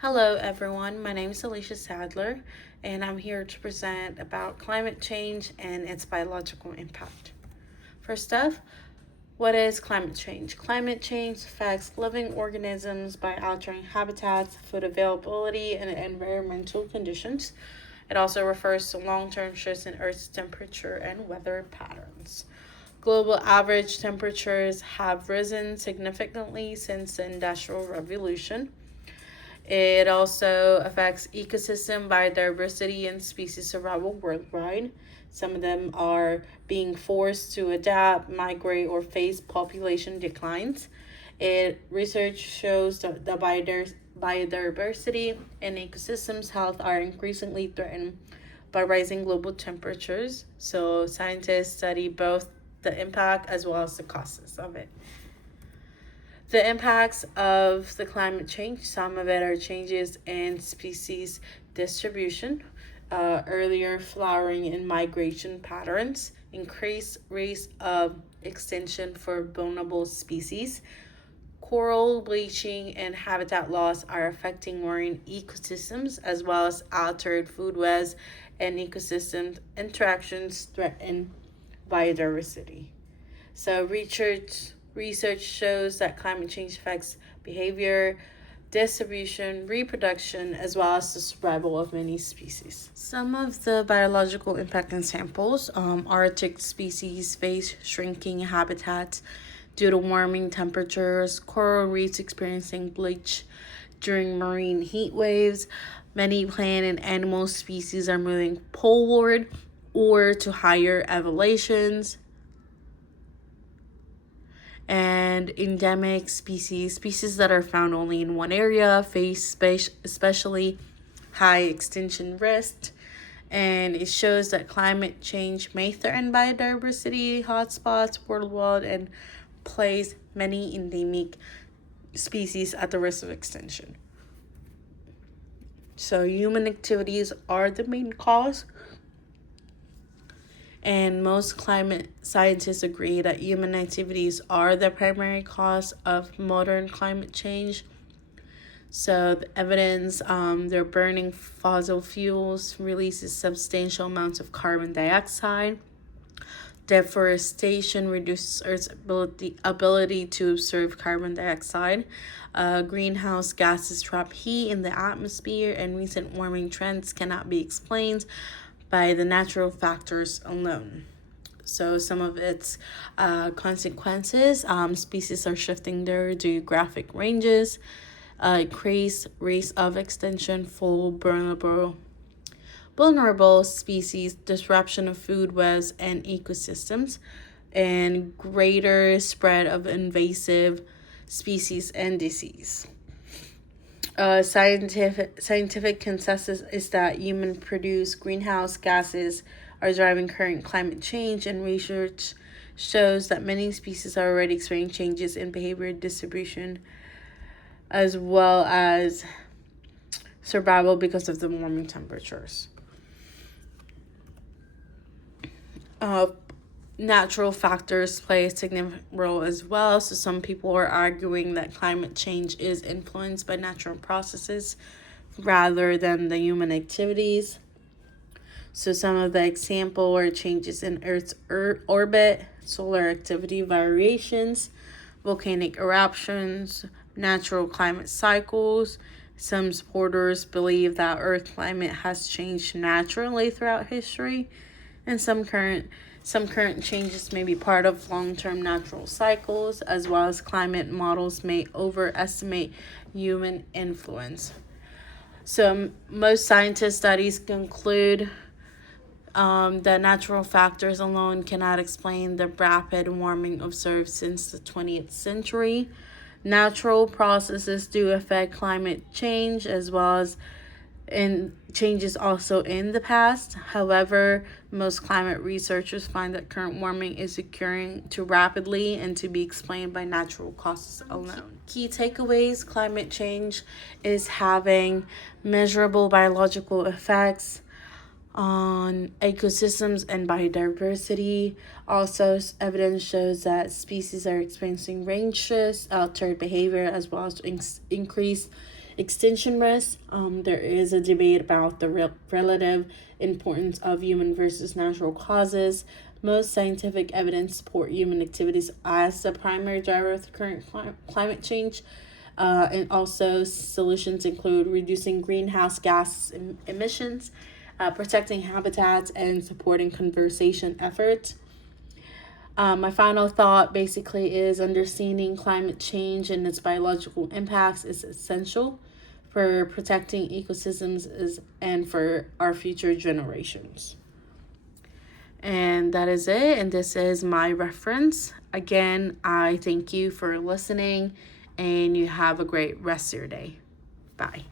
Hello, everyone. My name is Alicia Sadler, and I'm here to present about climate change and its biological impact. First off, what is climate change? Climate change affects living organisms by altering habitats, food availability, and environmental conditions. It also refers to long term shifts in Earth's temperature and weather patterns. Global average temperatures have risen significantly since the Industrial Revolution. It also affects ecosystem biodiversity and species survival worldwide. Some of them are being forced to adapt, migrate, or face population declines. Research shows that the biodiversity and ecosystems health are increasingly threatened by rising global temperatures. So scientists study both the impact as well as the causes of it. The impacts of the climate change, some of it are changes in species distribution, earlier flowering and migration patterns, increased risk of extinction for vulnerable species. Coral bleaching and habitat loss are affecting marine ecosystems as well as altered food webs and ecosystem interactions threaten biodiversity. So research shows that climate change affects behavior, distribution, reproduction, as well as the survival of many species. Some of the biological impact examples: Arctic species face shrinking habitats due to warming temperatures, coral reefs experiencing bleach during marine heat waves. Many plant and animal species are moving poleward or to higher elevations, and endemic species that are found only in one area, face especially high extinction risk. And it shows that climate change may threaten biodiversity hotspots worldwide and place many endemic species at the risk of extinction. So human activities are the main cause, and most climate scientists agree that human activities are the primary cause of modern climate change. So the evidence, they're burning fossil fuels releases substantial amounts of carbon dioxide. Deforestation reduces Earth's ability to absorb carbon dioxide. Greenhouse gases trap heat in the atmosphere, and recent warming trends cannot be explained by the natural factors alone. So some of its consequences: species are shifting their geographic ranges, increased risk of extinction for vulnerable species, disruption of food webs and ecosystems, and greater spread of invasive species and disease. Scientific consensus is that human produced greenhouse gases are driving current climate change, and research shows that many species are already experiencing changes in behavior distribution as well as survival because of the warming temperatures. Natural factors play a significant role as well. So some people are arguing that climate change is influenced by natural processes rather than the human activities. So some of the example are changes in Earth's orbit, solar activity variations, volcanic eruptions, natural climate cycles. Some supporters believe that Earth climate has changed naturally throughout history, and some current changes may be part of long-term natural cycles, as well as climate models may overestimate human influence. So most scientist studies conclude that natural factors alone cannot explain the rapid warming observed since the 20th century. Natural processes do affect climate change as well as in changes also in the past. However, most climate researchers find that current warming is occurring too rapidly and to be explained by natural causes alone. Key takeaways: climate change is having measurable biological effects on ecosystems and biodiversity. Also, evidence shows that species are experiencing range shifts, altered behavior, as well as increased Extinction risk. There is a debate about the relative importance of human versus natural causes. Most scientific evidence support human activities as the primary driver of the current climate change. And also, solutions include reducing greenhouse gas emissions, protecting habitats, and supporting conservation efforts. My final thought basically is understanding climate change and its biological impacts is essential for protecting ecosystems and for our future generations. And that is it. And this is my reference. Again, I thank you for listening and you have a great rest of your day. Bye.